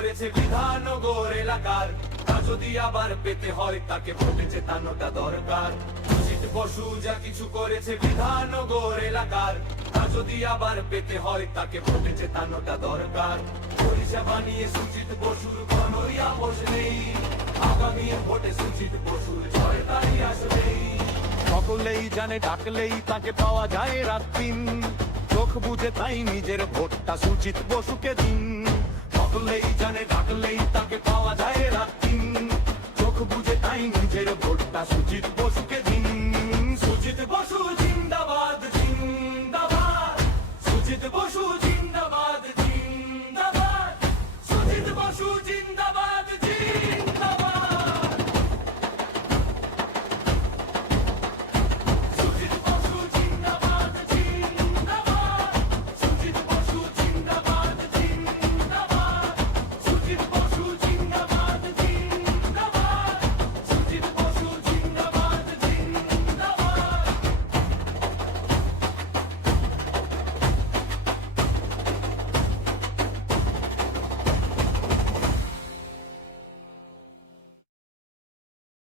করেছে বিধাননগর এলাকার, তা যদি আবার পেতে হয় তাকে ভোটে জেতানোটা দরকার। সুজিত বসু যা কিছু করেছে বিধাননগর এলাকার, তা যদি আবার পেতে হয় তাকে ভোটে জেতানোটা দরকার। পরিষেবা নিয়ে সুজিত বসুর কোনোই আপোষ নেই, আগামী ভোটে সুজিত বসুর জয় তাই আসবেই। সকলেই জানে ডাকলেই তাকে পাওয়া যায় রাত দিন, চোখ বুঝে তাই নিজের ভোটটা সুজিত বসুকে দিন। সকলেই জানে ডাকলেই তাকে পাওয়া যায় রাত দিন, চোখ বুঝে তাই নিজের ভোটটা সুজিত বসুকে